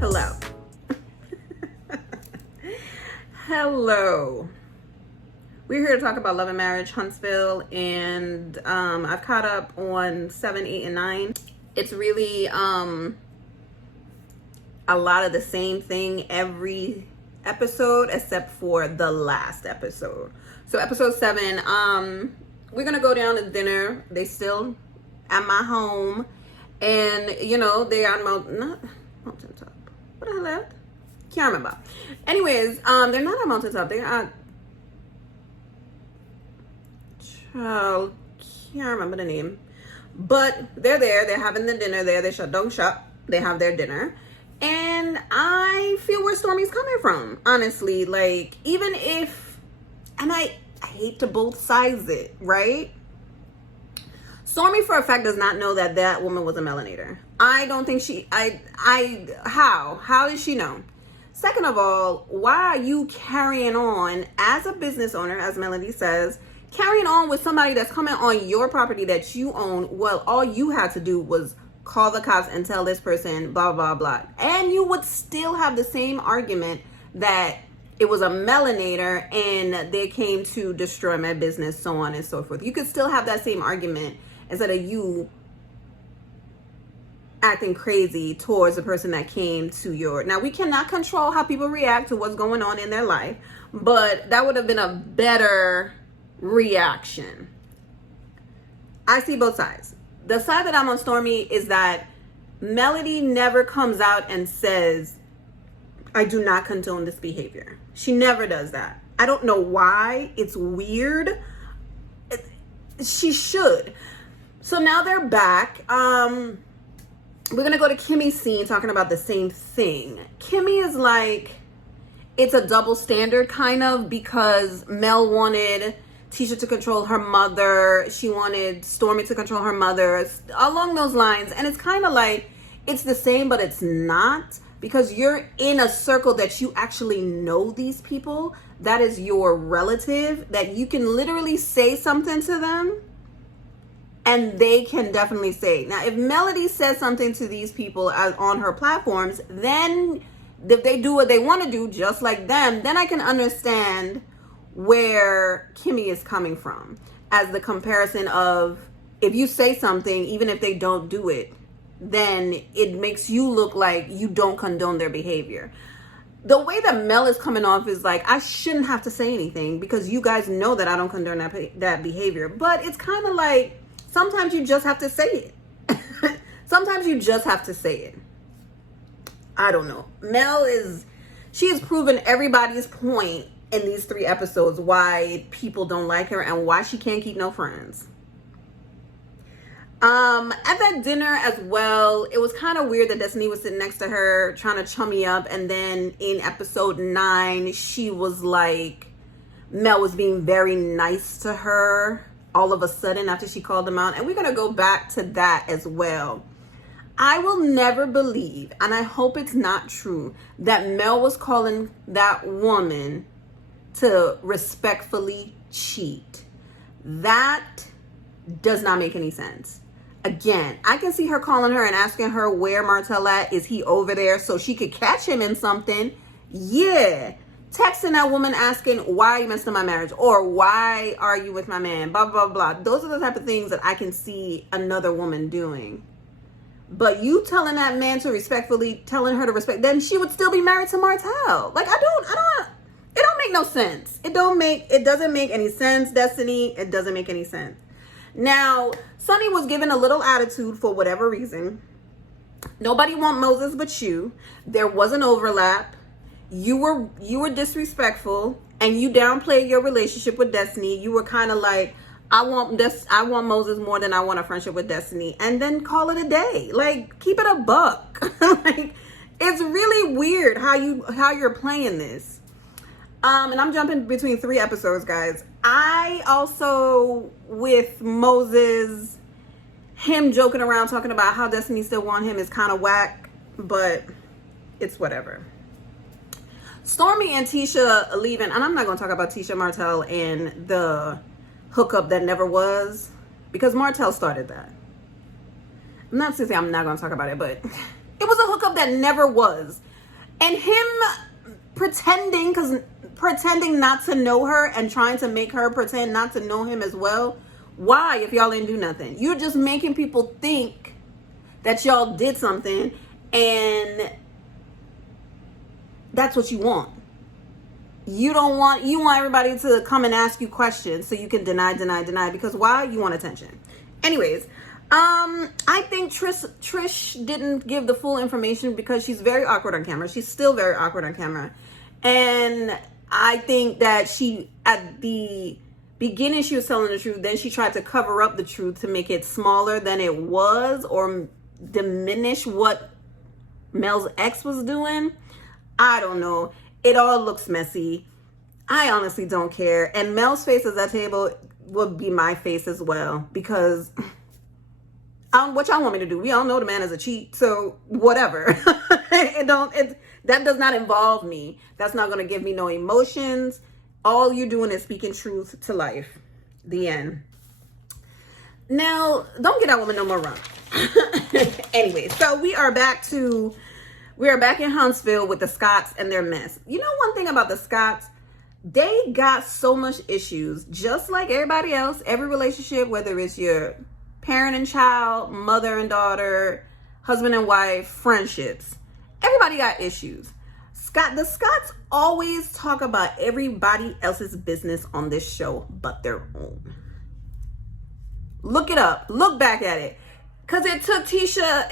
Hello. Hello. We're here to talk about Love and Marriage, Huntsville, and I've caught up on 7, 8, and 9. It's really a lot of the same thing every episode except for the last episode. So episode 7, we're gonna go down to dinner. They still at my home, and they're on mountaintop. What the hell is that? Can't remember. Anyways, they're not at mountaintop. They're at can't remember the name, but they're there. They're having the dinner there. They don't shop. They have their dinner, and I feel where Stormi's coming from. Honestly, like even if, and I hate to both sides it, right? Stormi for a fact does not know that woman was a melanator. I don't think how did she know? Second of all, why are you carrying on as a business owner, as Melody says, carrying on with somebody that's coming on your property that you own? Well, all you had to do was call the cops and tell this person blah, blah, blah. And you would still have the same argument that it was a melanator and they came to destroy my business, so on and so forth. You could still have that same argument instead of you acting crazy towards the person that came to your... Now, we cannot control how people react to what's going on in their life, but that would have been a better reaction. I see both sides. The side that I'm on Stormi is that Melody never comes out and says, I do not condone this behavior. She never does that. I don't know why. It's weird. She should. So now they're back. We're going to go to Kimmy's scene talking about the same thing. Kimmy is like, it's a double standard kind of, because Mel wanted Tisha to control her mother. She wanted Stormi to control her mother, along those lines. And it's kind of like, it's the same, but it's not, because you're in a circle that you actually know these people. That is your relative, that you can literally say something to them and they can definitely say. Now, if Melody says something to these people on her platforms, then if they do what they want to do, just like them, then I can understand where Kimmy is coming from, as the comparison of, if you say something, even if they don't do it, then it makes you look like you don't condone their behavior. The way that Mel is coming off is like, I shouldn't have to say anything because you guys know that I don't condone that behavior. But it's kind of like, sometimes you just have to say it. Sometimes you just have to say it. I don't know. She has proven everybody's point in these 3 episodes why people don't like her and why she can't keep no friends. At that dinner as well, it was kind of weird that Destiny was sitting next to her trying to chummy up, and then in episode 9 she was like, Mel was being very nice to her all of a sudden after she called them out, and we're gonna go back to that as well. I will never believe, and I hope it's not true, that Mel was calling that woman to respectfully cheat. That does not make any sense. Again, I can see her calling her and asking her where Martell at. Is he over there so she could catch him in something? Yeah. Texting that woman asking, why are you messing up my marriage? Or why are you with my man? Blah, blah, blah. Those are the type of things that I can see another woman doing. But you telling that man to respectfully, telling her to respect, then she would still be married to Martell. Like, it don't make no sense. It doesn't make any sense, Destiny. It doesn't make any sense. Now, Sonny was given a little attitude for whatever reason. Nobody want Moses but you. There was an overlap. You were disrespectful, and you downplayed your relationship with Destiny. You were kind of like, I want Moses more than I want a friendship with Destiny, and then call it a day. Like, keep it a buck. Like, it's really weird how you're playing this. And I'm jumping between 3 episodes, guys. I also, with Moses, him joking around talking about how Destiny still want him is kind of whack, but it's whatever. Stormi and Tisha leaving, and I'm not going to talk about Tisha Martell and the hookup that never was, because Martell started that. I'm not to say I'm not going to talk about it, but it was a hookup that never was. And him pretending not to know her and trying to make her pretend not to know him as well. Why, if y'all ain't do nothing? You're just making people think that y'all did something, and that's what you want. You want everybody to come and ask you questions so you can deny, because why? You want attention. Anyways, I think Trish didn't give the full information because she's very awkward on camera. She's still very awkward on camera. And I think that she, at the beginning, she was telling the truth. Then she tried to cover up the truth to make it smaller than it was, or diminish what Mel's ex was doing. I don't know. It all looks messy. I honestly don't care. And Mel's face at that table would be my face as well, because what y'all want me to do? We all know the man is a cheat, so whatever. That does not involve me. That's not going to give me no emotions. All you're doing is speaking truth to life. The end. Now, don't get that woman no more wrong. Anyway, so we are back in Huntsville with the Scotts and their mess. You know one thing about the Scotts? They got so much issues, just like everybody else. Every relationship, whether it's your parent and child, mother and daughter, husband and wife, friendships, everybody got issues. The Scotts always talk about everybody else's business on this show but their own. Look it up. Look back at it. Because it took Trisha,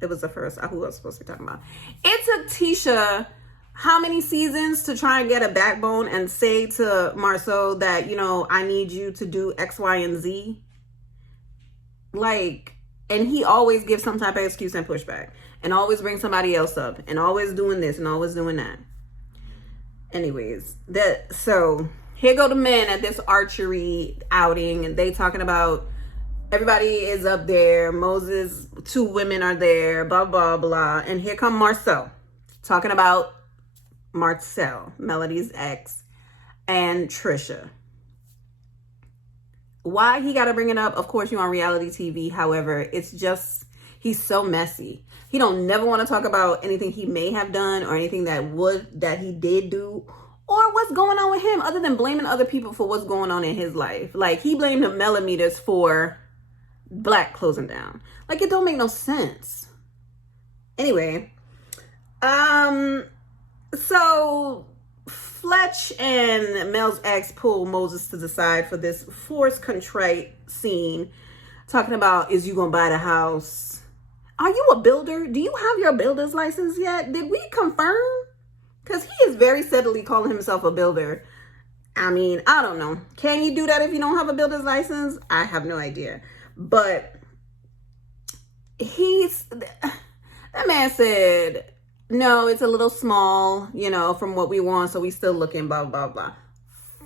it was the first, who I was supposed to be talking about. It took Tisha how many seasons to try and get a backbone and say to Marceau that, I need you to do X, Y, and Z. And he always gives some type of excuse and pushback, and always bring somebody else up, and always doing this and always doing that. Anyways, so here go the men at this archery outing, and they talking about everybody is up there. Moses, 2 women are there, blah, blah, blah. And here come Marceau talking about Marcel, Melody's ex, and Trisha. Why he got to bring it up? Of course, you're on reality TV. However, it's just, he's so messy. He don't never want to talk about anything he may have done or anything that he did do, or what's going on with him, other than blaming other people for what's going on in his life. He blamed the millimeters for Black closing down. It don't make no sense. Anyway, so Fletch and Mel's ex pull Moses to the side for this forced contrite scene, talking about, is you gonna buy the house? Are you a builder? Do you have your builder's license yet? Did we confirm? Because he is very steadily calling himself a builder. I mean, I don't know. Can you do that if you don't have a builder's license? I have no idea. But that man said, no, it's a little small, from what we want, so we still looking, blah, blah, blah.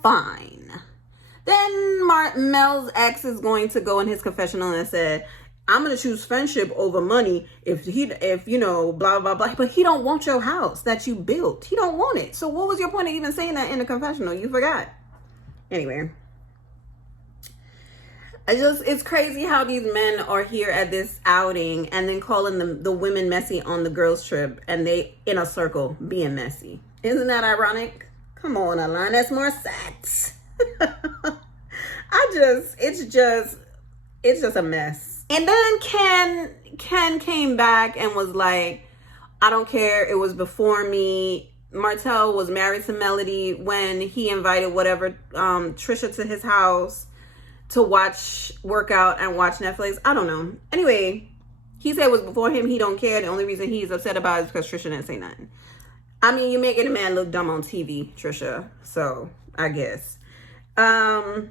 Fine. Then Mel's ex is going to go in his confessional and said, I'm going to choose friendship over money if blah, blah, blah. But he don't want your house that you built. He don't want it. So what was your point of even saying that in the confessional? You forgot. Anyway. It's crazy how these men are here at this outing and then calling the women messy on the girls trip, and they in a circle being messy. Isn't that ironic? Come on, Alanis Morissette. It's just a mess. And then Ken came back and was like, I don't care. It was before me. Martell was married to Melody when he invited Trisha to his house to work out and watch Netflix. I don't know. Anyway, he said it was before him. He don't care. The only reason he's upset about it is because Trisha didn't say nothing. I mean, you're making a man look dumb on TV, Trisha. So, I guess. Yeah.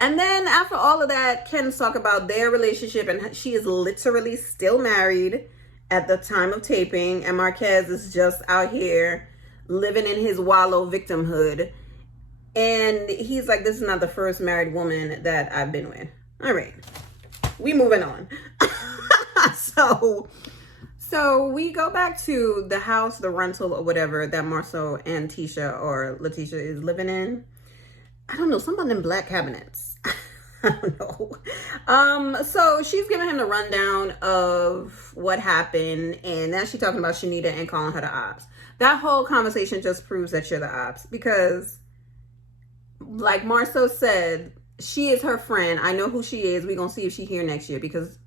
And then after all of that, Ken's talk about their relationship, and she is literally still married at the time of taping. And Marquez is just out here living in his wallow victimhood. And he's like, this is not the first married woman that I've been with. All right. We moving on. So we go back to the house, the rental or whatever that Marceau and Tisha or Letitia is living in. I don't know, some of them black cabinets. I don't know. So she's giving him the rundown of what happened, and now she's talking about Shanita and calling her the ops. That whole conversation just proves that you're the ops, because like Marceau said, she is her friend. I know who she is. We're gonna see if she's here next year, because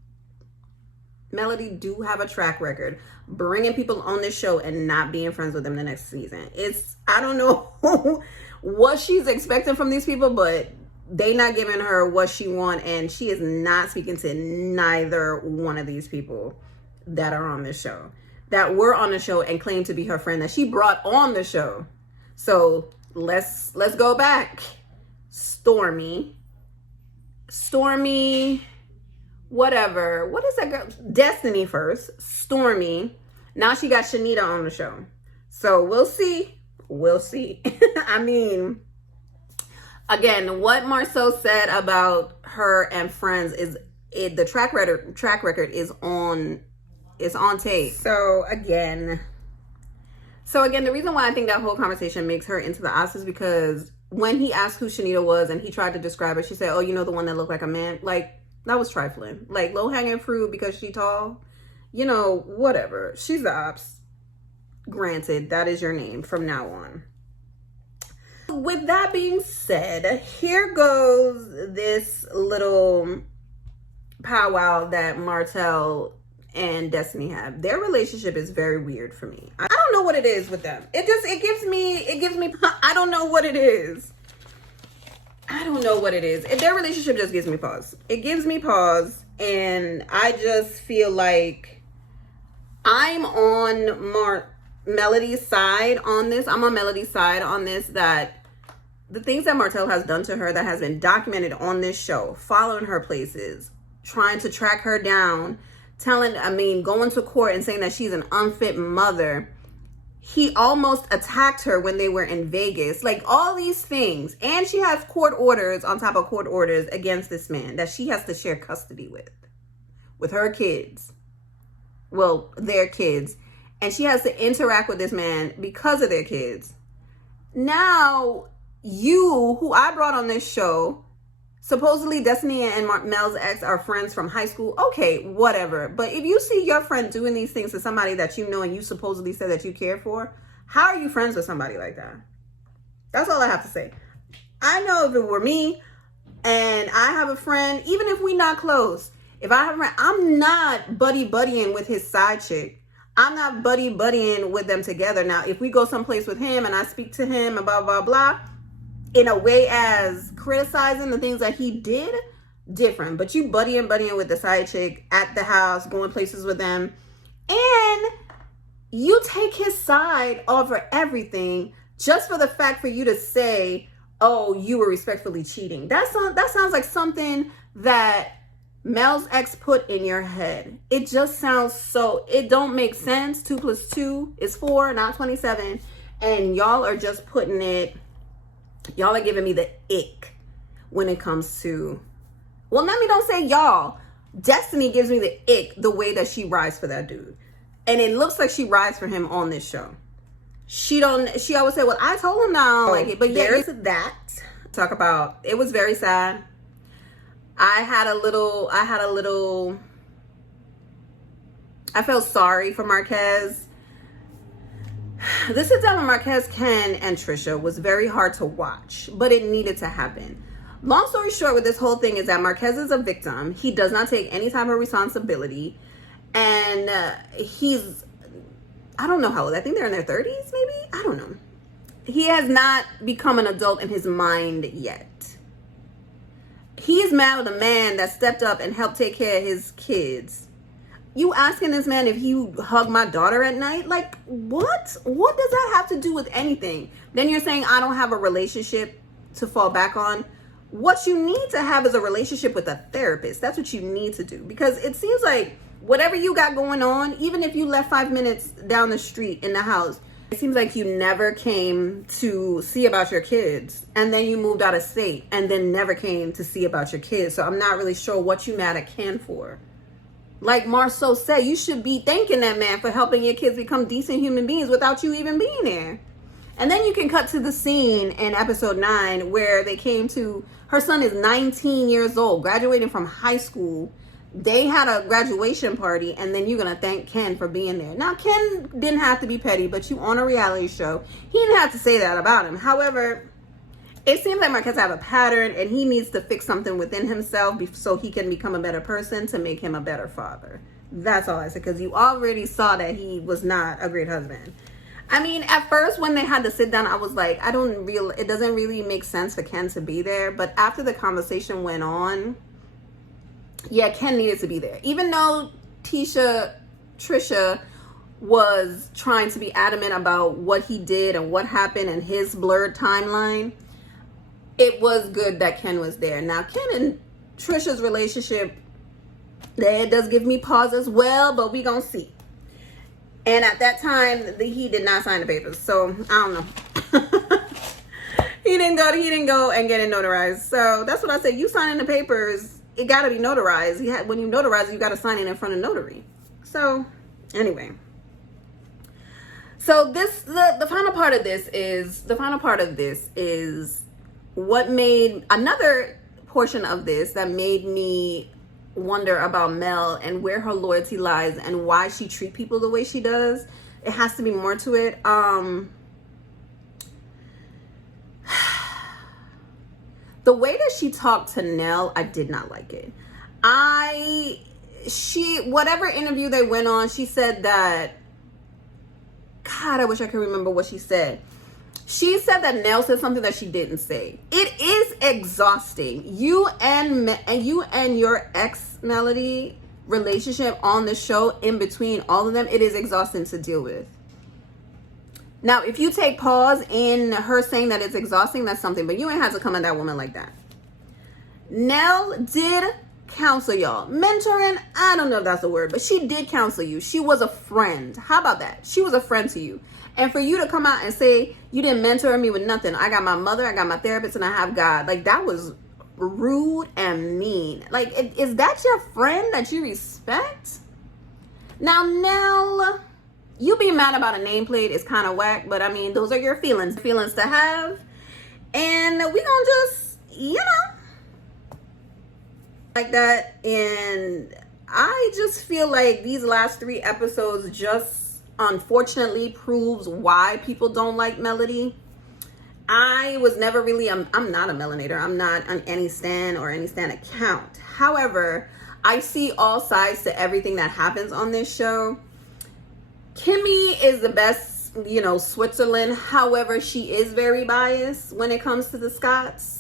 Melody do have a track record bringing people on this show and not being friends with them the next season. I don't know what she's expecting from these people, but they not giving her what she want, and she is not speaking to neither one of these people that are on this show, that were on the show and claim to be her friend that she brought on the show. So let's go back. Stormy, whatever. What is that girl? Destiny first. Stormy. Now she got Shanita on the show. So we'll see. I mean, again, what Marceau said about her and Friends is the track record is on tape. So again, the reason why I think that whole conversation makes her into the ops is because when he asked who Shanita was and he tried to describe her, she said, "Oh, you know, the one that looked like a man." Like, that was trifling. Like, low hanging fruit because she tall. You know, whatever. She's the ops. Granted, that is your name from now on. With that being said, here goes this little powwow that Martell and Destiny have. Their relationship is very weird for me. I don't know what it is with them. It gives me I don't know what it is. Their relationship just gives me pause. It gives me pause, and I just feel like I'm on Melody's side on this. That the things that Martell has done to her that has been documented on this show, following her places, trying to track her down, going to court and saying that she's an unfit mother. He almost attacked her when they were in Vegas. Like, all these things. And she has court orders on top of court orders against this man that she has to share custody with her kids. Well, their kids. And she has to interact with this man because of their kids. Now, you, who I brought on this show, supposedly Destiny and Mel's ex are friends from high school. Okay, whatever. But if you see your friend doing these things to somebody that you know and you supposedly said that you care for, how are you friends with somebody like that? That's all I have to say. I know if it were me and I have a friend, even if we not close, if I have a friend, I'm not buddying with his side chick. I'm not buddying with them together. Now, if we go someplace with him and I speak to him and blah, blah, blah, in a way as criticizing the things that he did, different. But you buddying with the side chick at the house, going places with them, and you take his side over everything just for the fact for you to say, "Oh, you were respectfully cheating." That sounds like something that Mel's ex put in your head. It just sounds it don't make sense. 2 + 2 is 4, not 27. And y'all are just y'all are giving me the ick when it comes to, well, let me don't say y'all. Destiny gives me the ick the way that she rides for that dude. And it looks like she rides for him on this show. She always say, "Well, I told him now." Like it, but yeah, there's that. Talk about, it was very sad. I felt sorry for Marquez. This sit down with Marquez, Ken, and Trisha was very hard to watch, but it needed to happen. Long story short with this whole thing is that Marquez is a victim. He does not take any type of responsibility. And he's, I don't know how old. I think they're in their 30s, maybe? I don't know. He has not become an adult in his mind yet. He is mad with a man that stepped up and helped take care of his kids. You asking this man if he hug my daughter at night? Like, what? What does that have to do with anything? Then you're saying I don't have a relationship to fall back on. What you need to have is a relationship with a therapist. That's what you need to do. Because it seems like whatever you got going on, even if you left 5 minutes down the street in the house, it seems like you never came to see about your kids. And then you moved out of state and then never came to see about your kids. So I'm not really sure what you mad at Ken for. Like Marceau said, you should be thanking that man for helping your kids become decent human beings without you even being there. And then you can cut to the scene in episode 9 where they came to, her son is 19 years old, graduating from high school. They had a graduation party, and then you're going to thank Ken for being there. Now, Ken didn't have to be petty, but you on a reality show. He didn't have to say that about him. However, it seems like Marquez have a pattern, and he needs to fix something within himself so he can become a better person to make him a better father. That's all I said, because you already saw that he was not a great husband. I mean, at first when they had to sit down, I was like, it doesn't really make sense for Ken to be there. But after the conversation went on, yeah, Ken needed to be there. Even though Trisha was trying to be adamant about what he did and what happened and his blurred timeline, it was good that Ken was there. Now, Ken and Trisha's relationship, that does give me pause as well, but we gonna see. And at that time, he did not sign the papers, so I don't know. He didn't go and get it notarized. So that's what I said. You signing the papers, it got to be notarized. When you notarize it, you got to sign it in front of notary. So anyway, so the final part of this is what made another portion of this that made me wonder about Mel and where her loyalty lies and why she treats people the way she does. It has to be more to it. The way that she talked to Nell, I did not like it. Whatever interview they went on, she said that, God, I wish I could remember what she said. She said that Nell said something that she didn't say. It is exhausting. You and your ex Melody relationship on the show, in between all of them, it is exhausting to deal with. Now, if you take pause in her saying that it's exhausting, that's something. But you ain't had to come at that woman like that. Nell did counsel y'all. Mentoring, I don't know if that's the word, but she did counsel you. She was a friend. How about that? She was a friend to you. And for you to come out and say, you didn't mentor me with nothing. I got my mother, I got my therapist, and I have God. Like, that was rude and mean. Like, is that your friend that you respect? Now, Nell, you being mad about a nameplate is kind of whack, but I mean, those are your feelings to have. And we gonna just, like that. And I just feel like these last 3 episodes just unfortunately proves why people don't like Melody. I was never really, I'm not a Melanator. I'm not on any stan or any stan account. However, I see all sides to everything that happens on this show. Kimmy is the best, Switzerland. However, she is very biased when it comes to the Scotts.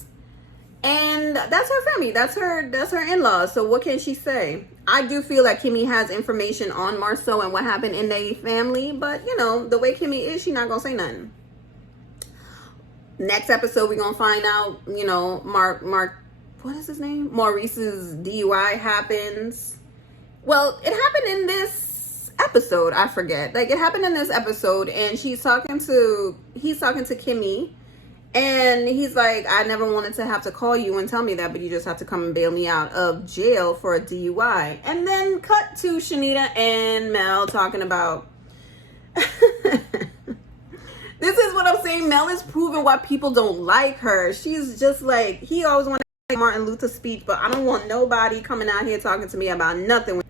And that's her family. That's her in-laws. So what can she say? I do feel like Kimmy has information on Marceau and what happened in their family. But, the way Kimmy is, she's not going to say nothing. Next episode, we're going to find out, Mark, what is his name? Maurice's DUI happens. Well, it happened in this episode. I forget. Like, it happened in this episode. And he's talking to Kimmy. And he's like, I never wanted to have to call you and tell me that, but you just have to come and bail me out of jail for a DUI. And then cut to Shanita and Mel talking about... This is what I'm saying. Mel is proving why people don't like her. She's just like, he always wanted to say Martin Luther speech, but I don't want nobody coming out here talking to me about nothing.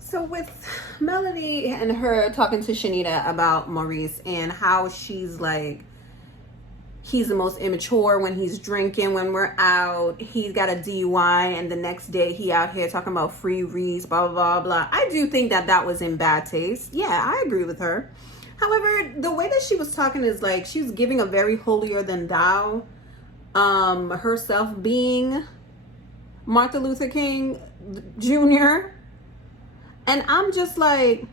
So with Melody and her talking to Shanita about Maurice and how she's like, he's the most immature when he's drinking, when we're out. He's got a DUI, and the next day he out here talking about free reads, blah, blah, blah, blah. I do think that was in bad taste. Yeah, I agree with her. However, the way that she was talking is like she was giving a very holier than thou, herself being Martin Luther King Jr. And I'm just like,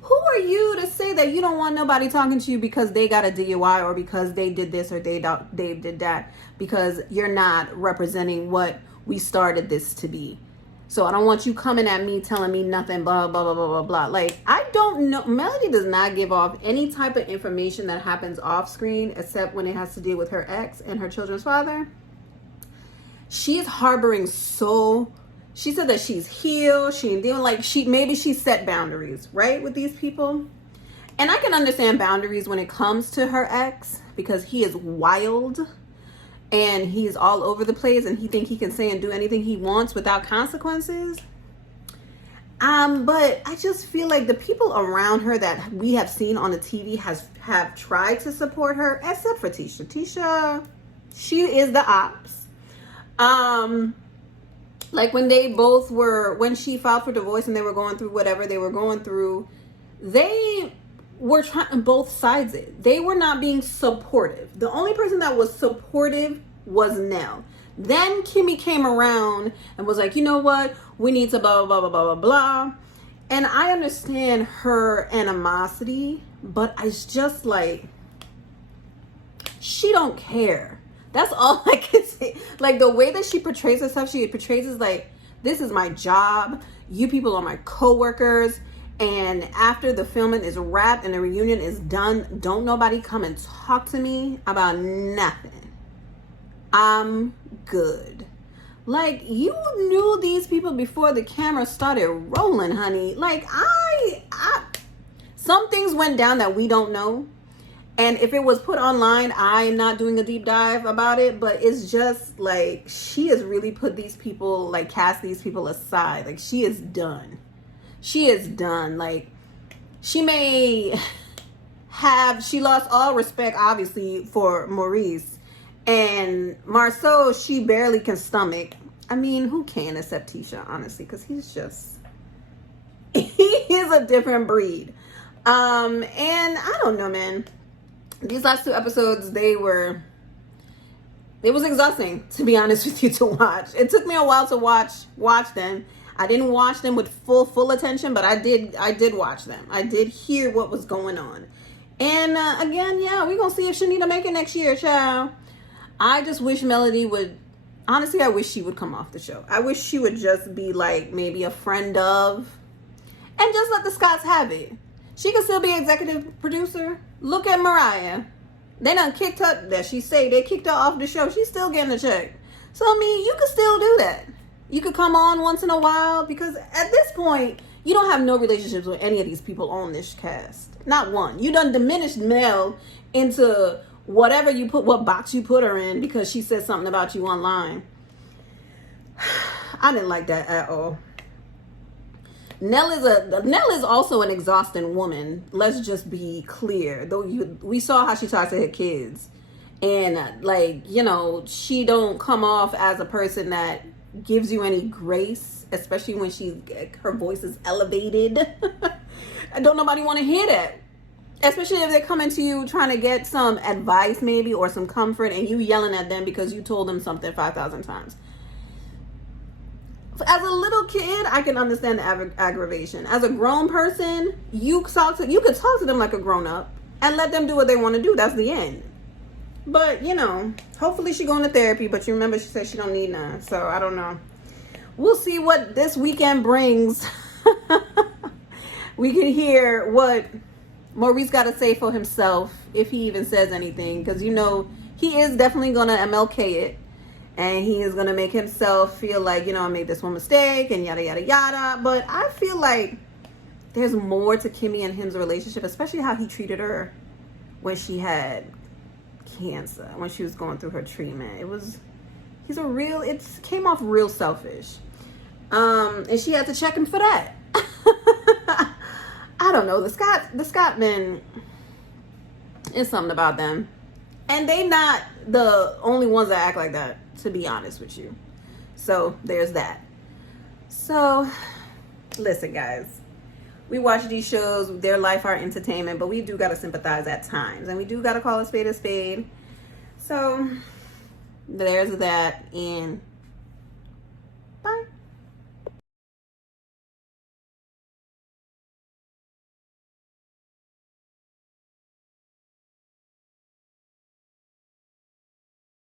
who are you to say that you don't want nobody talking to you because they got a DUI or because they did this or they did that, because you're not representing what we started this to be. So I don't want you coming at me telling me nothing, blah, blah, blah, blah, blah, blah. Like, I don't know. Melody does not give off any type of information that happens off screen except when it has to deal with her ex and her children's father. She is harboring she said that she's healed. She ain't dealing maybe she set boundaries, right, with these people. And I can understand boundaries when it comes to her ex, because he is wild and he's all over the place, and he think he can say and do anything he wants without consequences. But I just feel like the people around her that we have seen on the TV have tried to support her, except for Tisha. Tisha, she is the ops. Like when when she filed for divorce and they were going through whatever they were going through, they were trying both sides it. They were not being supportive. The only person that was supportive was Nell. Then Kimmy came around and was like, you know what? We need to blah, blah, blah, blah, blah, blah. And I understand her animosity, but it's just like, she don't care. That's all I can say. Like, the way that she portrays herself, she portrays is like, this is my job. You people are my co-workers. And after the filming is wrapped and the reunion is done, don't nobody come and talk to me about nothing. I'm good. Like, you knew these people before the camera started rolling, honey. Like, some things went down that we don't know. And if it was put online, I am not doing a deep dive about it, but it's just like, she has really put these people, like, cast these people aside. Like, she is done. She is done. Like, she lost all respect, obviously, for Maurice. And Marceau, she barely can stomach. I mean, who can except Tisha, honestly, because he's just, he is a different breed. And I don't know, man. These last 2 episodes, it was exhausting, to be honest with you, to watch. It took me a while to watch them. I didn't watch them with full attention, but I did watch them. I did hear what was going on. And again, yeah, we're going to see if Shanita make it next year, child. I just wish Melody would, honestly, I wish she would come off the show. I wish she would just be like maybe a friend of, and just let the Scotts have it. She could still be executive producer. Look at Mariah. They done kicked her, they kicked her off the show. She's still getting a check. So, I mean, you could still do that. You could come on once in a while, because at this point, you don't have no relationships with any of these people on this cast. Not one. You done diminished Mel into whatever you put, what box you put her in because she said something about you online. I didn't like that at all. Nell is also an exhausting woman. Let's just be clear. Though we saw how she talks to her kids, and like, you know, she don't come off as a person that gives you any grace, especially when her voice is elevated. Don't nobody want to hear that, especially if they're coming to you trying to get some advice maybe or some comfort, and you yelling at them because you told them something 5,000 times. As a little kid, I can understand the aggravation. As a grown person, you could talk to them like a grown-up and let them do what they want to do. That's the end. But, you know, hopefully she going to therapy, but you remember she said she don't need none. So, I don't know. We'll see what this weekend brings. We can hear what Maurice got to say for himself, if he even says anything. Because, you know, he is definitely going to MLK it. And he is going to make himself feel like, you know, I made this one mistake and yada, yada, yada. But I feel like there's more to Kimmy and him's relationship, especially how he treated her when she had cancer, when she was going through her treatment. It came off real selfish. And she had to check him for that. I don't know. The Scottmen, it's something about them. And they not the only ones that act like that, to be honest with you. So there's that. So listen, guys, we watch these shows, their life, our entertainment, but we do got to sympathize at times, and we do got to call a spade a spade. So there's that. And